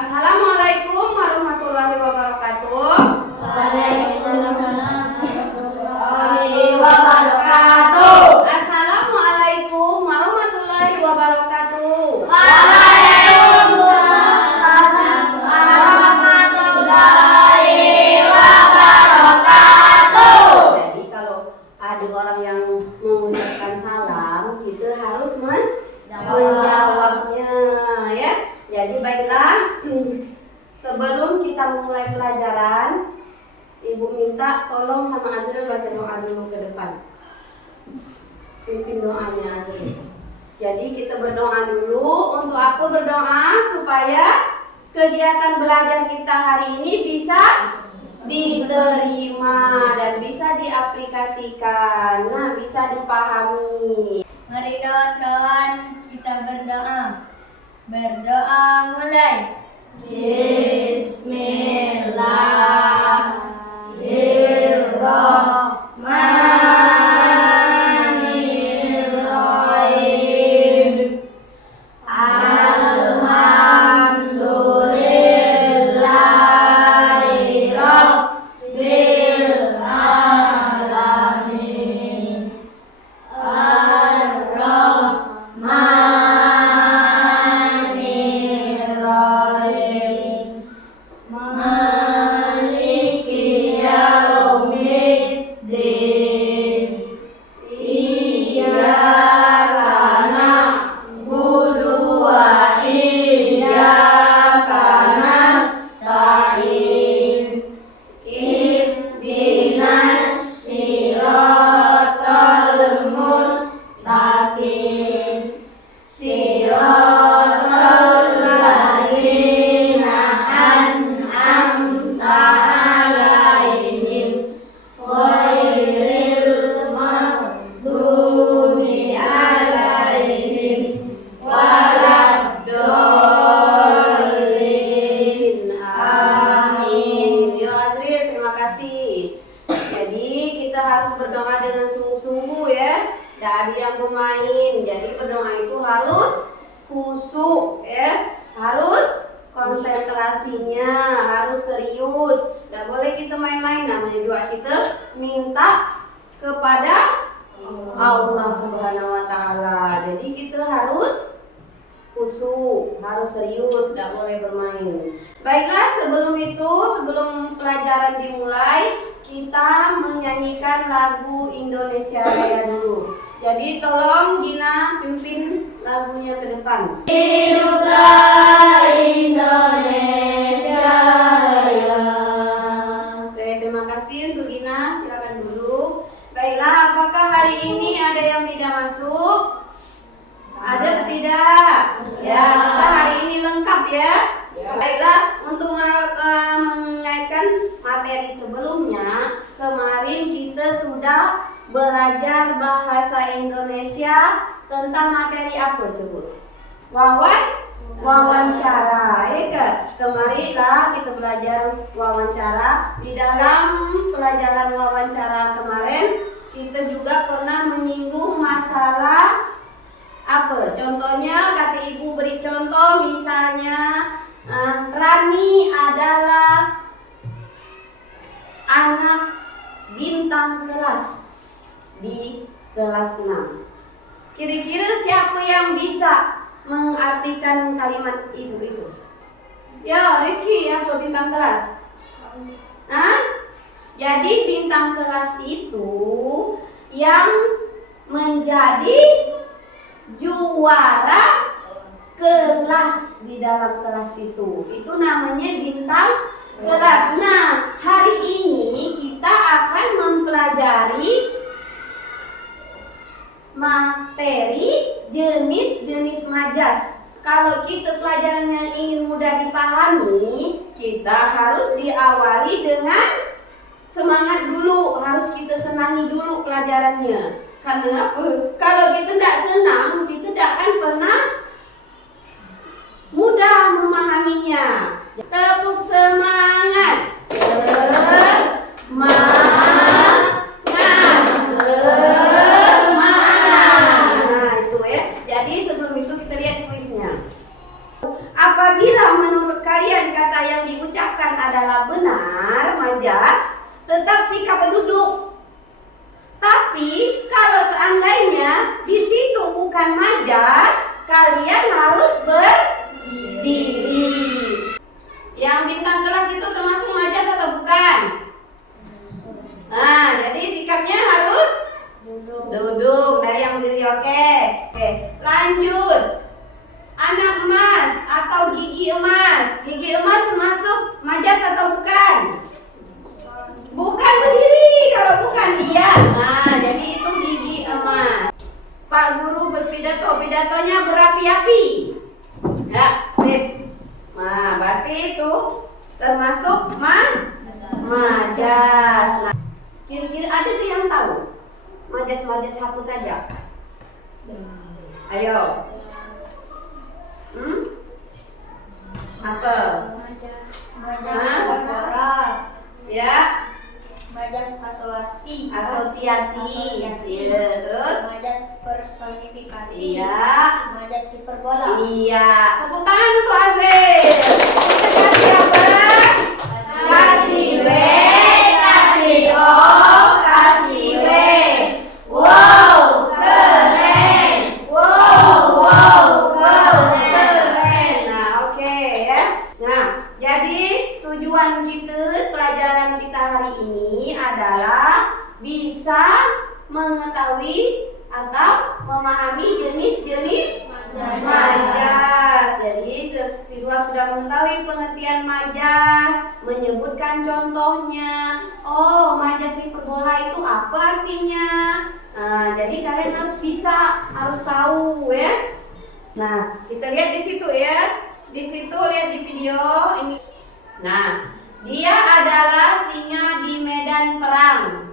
Assalamualaikum warahmatullahi wabarakatuh. Waalaikumsalam warahmatullahi wabarakatuh. Assalamualaikum warahmatullahi wabarakatuh. Waalaikumsalam warahmatullahi wabarakatuh. Jadi kalau ada orang yang mengucapkan salam, kita harus menjawabnya, ya. Jadi baiklah, sebelum kita memulai pelajaran, Ibu minta tolong sama Azril baca doa dulu ke depan. Pimpin doanya Azril. Jadi kita berdoa dulu. Untuk apa berdoa? Supaya kegiatan belajar kita hari ini bisa diterima dan bisa diaplikasikan. Nah, bisa dipahami. Mari kawan-kawan kita berdoa. Berdoa mulai. Bismillahirrahmanirrahim. Alhamdulillahi rabbil alamin. Ar-Rahmanirrahim. Maliki yaumiddin. Iyyaka na'budu wa iyyaka nasta'in. Ihdinas siratal mustaqim. Siratal ladzina an'amta 'alaihim ghairil maghdubi 'alaihim waladdallin. Amin. Yo Azril, terima kasih. Jadi kita harus berdoa dengan sungguh-sungguh, ya. Tidak ada yang bermain. Jadi berdoa itu harus khusyuk, ya. Harus konsentrasinya, harus serius. Tidak boleh kita main-main. Namanya doa kita minta kepada Allah Subhanahu wa Ta'ala. Jadi kita harus khusyuk, harus serius, tidak boleh bermain. Baiklah, sebelum itu, sebelum pelajaran dimulai, kita menyanyikan lagu Indonesia Raya dulu. Jadi tolong Gina pimpin lagunya ke depan. Hiduplah Indonesia Raya. Oke, terima kasih untuk Gina, silakan dulu. Baiklah, apakah hari ini ada yang tidak masuk? Ada atau tidak? Ya, kita hari ini lengkap, ya. Baiklah, untuk mengaitkan materi sebelumnya, kemarin kita sudah belajar bahasa Indonesia tentang materi apa coba? Wawancara, ya kan? Kemarin lah kita belajar wawancara. Di dalam pelajaran wawancara kemarin, kita juga pernah menyinggung masalah apa? Contohnya, kata ibu beri contoh, misalnya Rani adalah anak bintang kelas di kelas 6. Kira-kira siapa yang bisa mengartikan kalimat ibu itu? Ya, Rizky, ya, bintang kelas. Jadi bintang kelas itu yang menjadi juara kelas di dalam kelas itu namanya bintang kelas. Nah, hari ini kita akan mempelajari materi jenis-jenis majas. Kalau kita pelajarannya ingin mudah dipahami, kita harus diawali dengan semangat dulu, harus kita senangi dulu pelajarannya. Karena kalau kita tidak senang, kita tidak akan pernah mudah memahaminya. Tepuk semangat. Semangat. Nah, itu ya. Jadi sebelum itu kita lihat kuisnya. Apabila menurut kalian adalah benar, majas, tetap sikap berduduk. Tapi kalau seandainya di situ bukan majas, kalian harus berdiri. Yang bintang kelas itu termasuk majas atau bukan? Nah, jadi sikapnya harus duduk. Dari yang berdiri, oke. Oke, lanjut. Anak emas atau gigi emas. Gigi emas termasuk majas atau bukan? Bukan, berdiri. Kalau bukan, iya. Nah, jadi itu gigi emas. Pak Guru berpidato, pidatonya berapi-api. Ya, sip. Nah, berarti itu termasuk majas. Nah, kira-kira ada tuh yang tahu majas-majas satu saja? Ayo. Apa? Majas korporal. Ya. Majas asosiasi. Asosiasi. Iya, terus? Majas personifikasi. Iya. Majas hiperbola. Iya. Tepuk tangan untuk Azril. Kita kasih apa? Kasih W, kasih O, kasih W. Wow, keren. Wow, keren. Nah, oke ya. Nah, jadi tujuan kita, pelajaran kita hari ini adalah bisa mengetahui atau memahami jenis-jenis majas. Jadi siswa sudah mengetahui pengertian majas, menyebutkan contohnya. Oh, majas hiperbola itu apa artinya? Nah, jadi kalian harus tahu ya. Nah, kita lihat di situ ya. Di situ lihat di video ini. Nah, dia adalah singa di medan perang.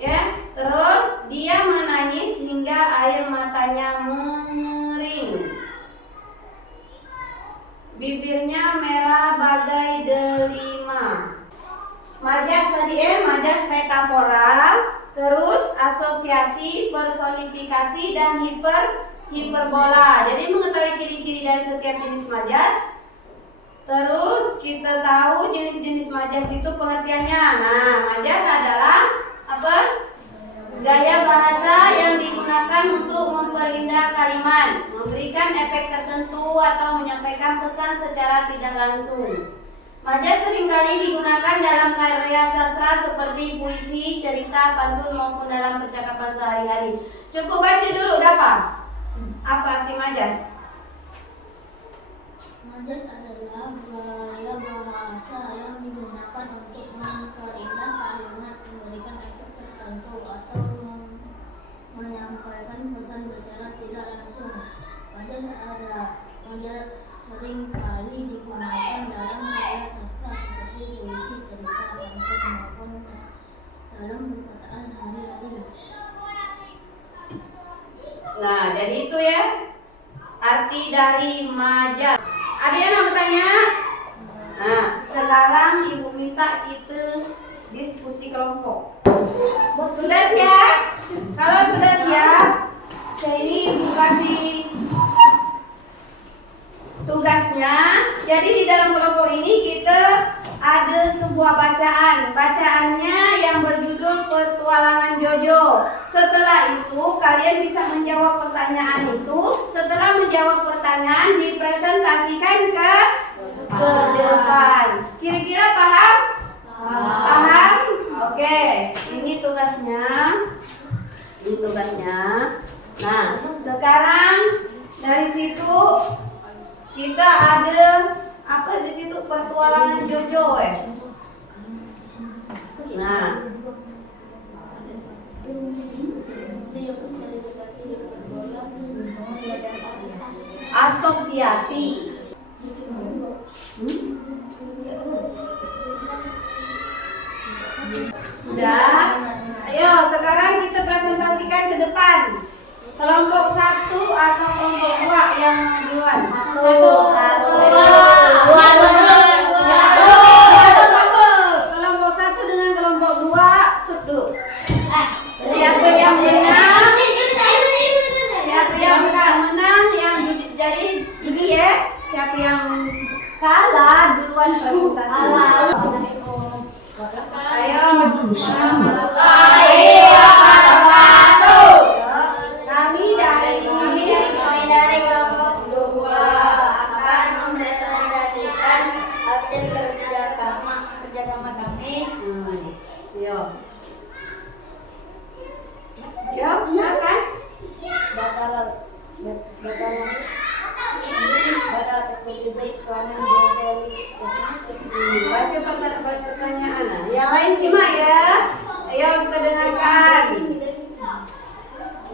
Ya, terus dia menangis hingga air matanya mengering. Bibirnya merah bagai delima. Majas tadi majas metaforal, terus asosiasi, personifikasi dan hiperbola. Jadi mengetahui ciri-ciri dari setiap jenis majas. Terus kita tahu jenis-jenis majas itu pengertiannya. Nah, majas adalah apa? Gaya bahasa yang digunakan untuk memperindah kalimat, memberikan efek tertentu atau menyampaikan pesan secara tidak langsung. Majas seringkali digunakan dalam karya sastra seperti puisi, cerita, pantun maupun dalam percakapan sehari-hari. Cukup baca dulu, dapat. Apa arti majas? Majas adalah gaya bahasa yang digunakan untuk memperindah kalimat, memberikan efek tertentu atau menyampaikan pesan secara tidak langsung. Majas sering kali digunakan dalam karya sastra seperti puisi, cerita, pantun maupun dalam perkataan sehari-hari. Nah, jadi itu ya arti dari majas. Ada yang mau bertanya? Nah, sekarang Ibu minta kita diskusi kelompok. Sudah siap? Kalau sudah siap, saya ini Ibu kasih tugasnya. Jadi di dalam kelompok ini kita ada sebuah bacaan. Bacaannya yang berjudul Petualangan Jojo. Setelah itu kalian bisa menjawab pertanyaan itu. Setelah menjawab pertanyaan dipresentasikan ke depan. Kira-kira paham? Paham? Oke, ini tugasnya. Ini tugasnya. Nah, sekarang dari situ kita ada apa di situ Petualangan Jojo Nah, asosiasi. Sudah? Ayo sekarang kita presentasikan ke depan. Kelompok 1 atau kelompok 2 yang duluan? Satu. Kelompok 1 dengan kelompok 2 sud dulu. Siapa yang menang? Siapa yang menang yang jadi ya? Siapa yang kalah? duluan presentasi. Ayo. Kami dari kelompok 2 akan mempresentasikan hasil kerjasama kami. Yo. Yo, silakan. Baca pertanyaan. Yang lain simak ya. Ayo kita dengarkan.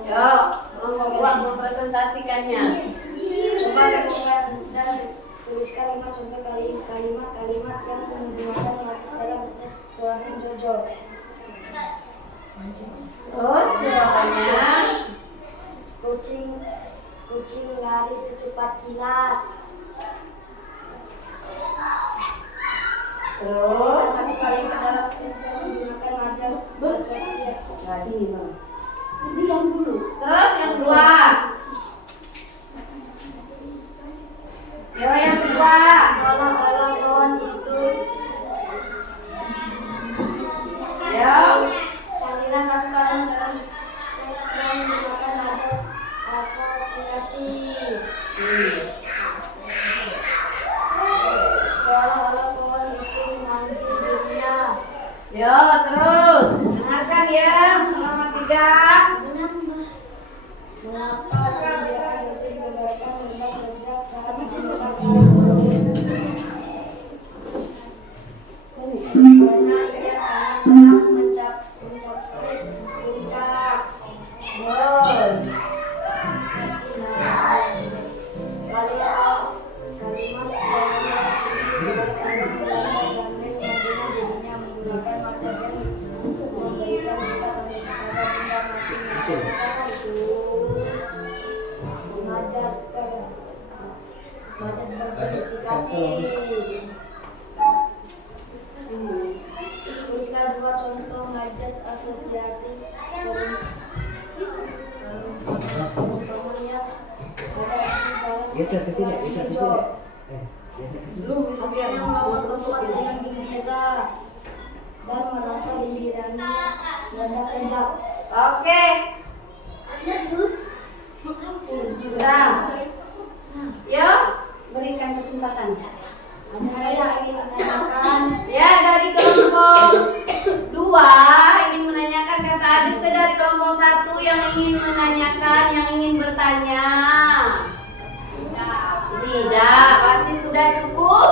Yo, kelompok 2 mempresentasikannya. Coba renungkan dan tulis kalimat contoh kalimat yang menggunakan majas dalam teks tulisan Jojo. Terus jawabannya. Kucing lari secepat kilat. Terus Satu kalimat dalam teks yang menggunakan majas sosial. nah, sini Bang. Diam dulu. Terus yang kedua. Yo, yang kedua. Seolah-olah pohon itu. Yo. Carilah satu kalimat dalam teks yang menggunakan majas asosiasi. Seolah-olah pohon itu memanggil dirinya. Yo, terus dengarkan ya. Nomor 3. Mengapa dia harus digambarkan mendadak saat mendadak karena ia sangat keras mencapai puncak. Terus Kalimat sebagai kalimat dan dirinya menggunakan majas yang memberikan sifat pada benda mati. Majas bersosifikasi. Tulislah 2 contoh majas asosiasi. Umpamanya Geser ke sini, geser ke sini. akhirnya membuat dengan gembira dan merasa dihirangi ledak-ledak. oke. Sudah. Yo, berikan kesempatan. Saya ingin menanyakan Ya, dari kelompok 2 ingin menanyakan kata Adit ke dari kelompok 1 yang ingin menanyakan, yang ingin bertanya. Tidak, berarti sudah cukup.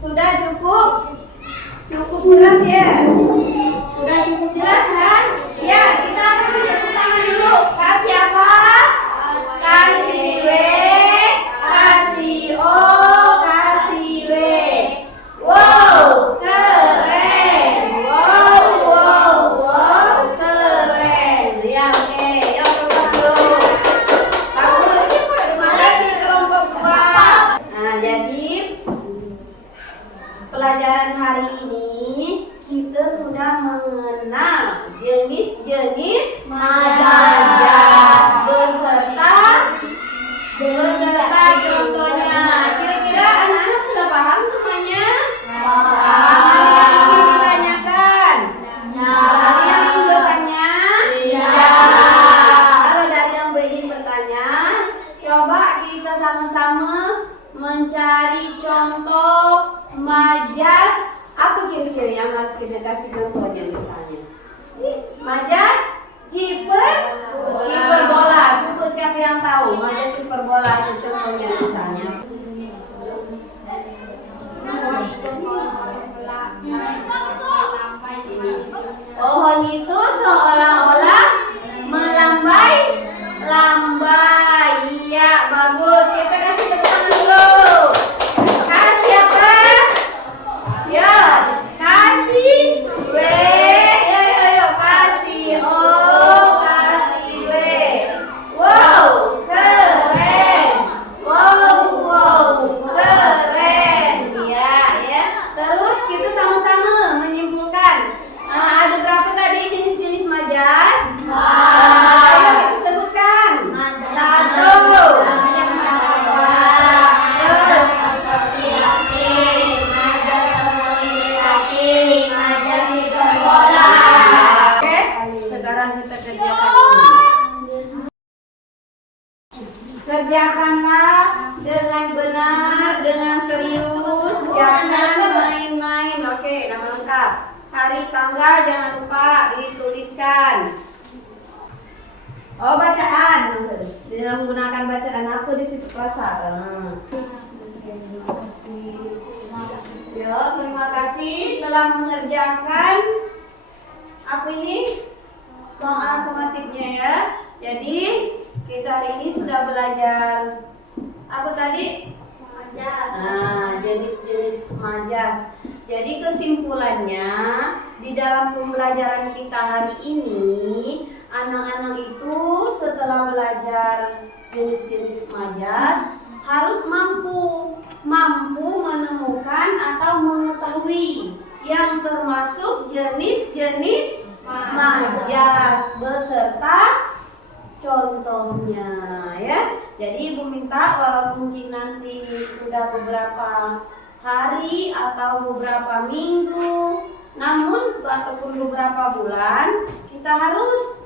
Sudah cukup. Cukup jelas ya. Sudah cukup jelas kan? Ya, kita kasih tepuk tangan dulu. Kasih apa? Kasih W, kasih O, kasih W. Wow, keren. Wow, keren. Ya, oke. Yuk, coba dulu. Bagus. Terima kasih kelompok 2. Nah, jadi pelajaran hari ini kita sudah mengenal jenis-jenis majas beserta contohnya. Kira-kira anak-anak sudah paham semuanya? Ada yang ingin ditanyakan? Ada yang ingin bertanya? Kalau dari yang ingin bertanya, coba kita sama-sama mencari contoh majas. Apa kira-kira yang harus kita kasih contohnya misalnya? Majas hiperbola. Coba siapa yang tahu majas hiperbola itu contohnya misalnya? Pohon itu seolah-olah melambai. Iya, bagus. Kita kasih tepuk tangan dulu. Kasih apa? Ya, kasih W. Yo, kasih O, kasih W. Wow, keren. Wow, hari, tanggal jangan lupa dituliskan. Oh, bacaan maksud. Di dalam menggunakan bacaan apa di situ kelas 1. Yo, terima kasih telah mengerjakan apa ini? Soal somatiknya ya. Jadi, kita hari ini sudah belajar apa tadi? Nah, jenis-jenis majas. Jadi kesimpulannya di dalam pembelajaran kita hari ini, anak-anak itu setelah belajar jenis-jenis majas harus mampu menemukan atau mengetahui yang termasuk jenis-jenis majas beserta contohnya ya. Jadi Ibu minta walaupun mungkin nanti sudah beberapa hari atau beberapa minggu, namun ataupun beberapa bulan kita harus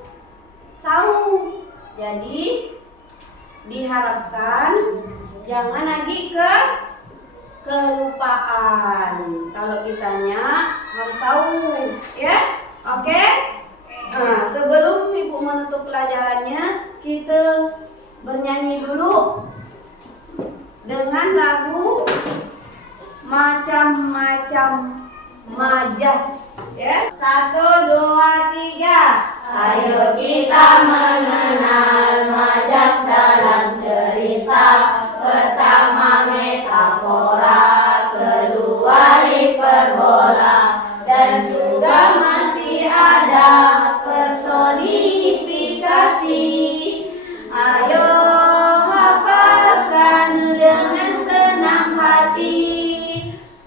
tahu. Jadi diharapkan jangan lagi kelupaan. Kalau kitanya harus tahu ya. Oke? Nah, sebelum Ibu menutup pelajarannya, kita bernyanyi dulu dengan lagu Macam-macam majas ya. 1, 2, 3. Ayo kita mengenal majas dalam cerita. Pertama metafora, kedua hiperbola, dan juga masih ada personifikasi. Ayo hafalkan dengan senang hati.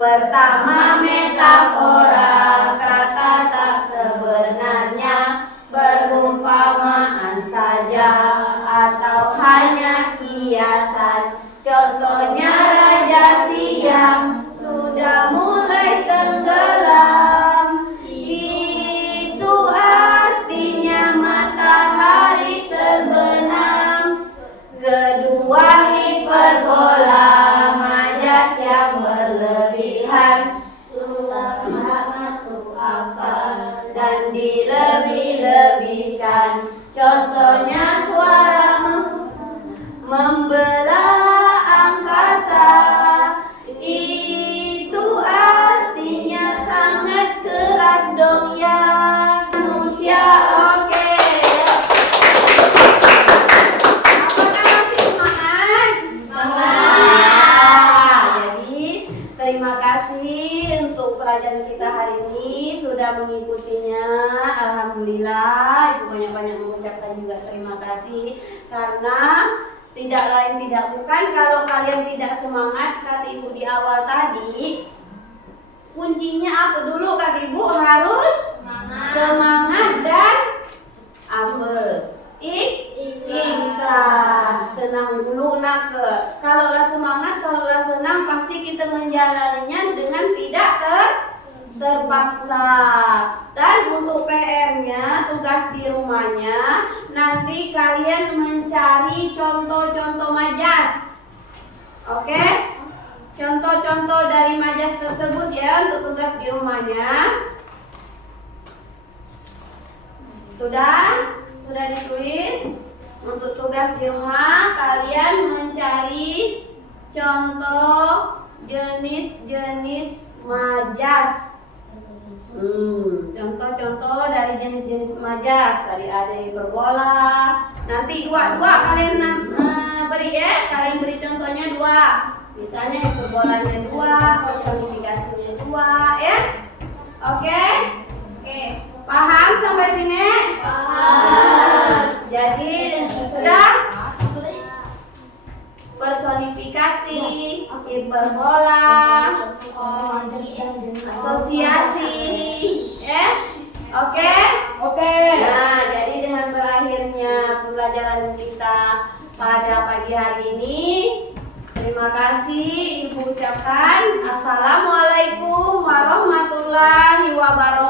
Pertama metafora, kata tak sebenarnya, perumpamaan saja atau hanya kiasan. Contohnya Raja Siam sudah mulai tenggelam. Itu artinya matahari terbenam. Kedua hiperbola, majas yang berlebihan, sudah tidak masuk akal dan dilebih-lebihkan. Contohnya suara membelah angkasa. Itu artinya sangat keras dong ya manusia. Oke. Apakah masih semangat? Semangat. Jadi terima kasih untuk pelajaran kita hari ini sudah mengikutinya. Alhamdulillah, Ibu banyak-banyak mengucapkan juga terima kasih karena tidak lain tidak bukan kalau kalian tidak semangat, kata Ibu di awal tadi, kuncinya apa dulu kata Ibu? Harus semangat dan apa? Ikhlas. Senang dulu nak. Kalaulah semangat, kalaulah senang, pasti kita menjalaninya dengan tidak terpaksa. Dan untuk PR-nya, tugas di rumahnya, nanti kalian mencari contoh-contoh majas. Oke? Contoh-contoh dari majas tersebut ya untuk tugas di rumahnya. Sudah ditulis. Untuk tugas di rumah kalian mencari contoh jenis-jenis majas. Contoh-contoh dari jenis-jenis majas. Tadi ada hiperbola. Nanti dua kalian beri ya. Kalian beri contohnya 2. Misalnya hiperbolanya 2, personifikasinya 2 ya. Oke? Paham sampai sini? Paham. Jadi sudah personifikasi, hiperbola, asosiasi, ya, oke? Nah, jadi dengan berakhirnya pembelajaran kita pada pagi hari ini, terima kasih Ibu ucapkan. Assalamualaikum warahmatullahi wabarakatuh.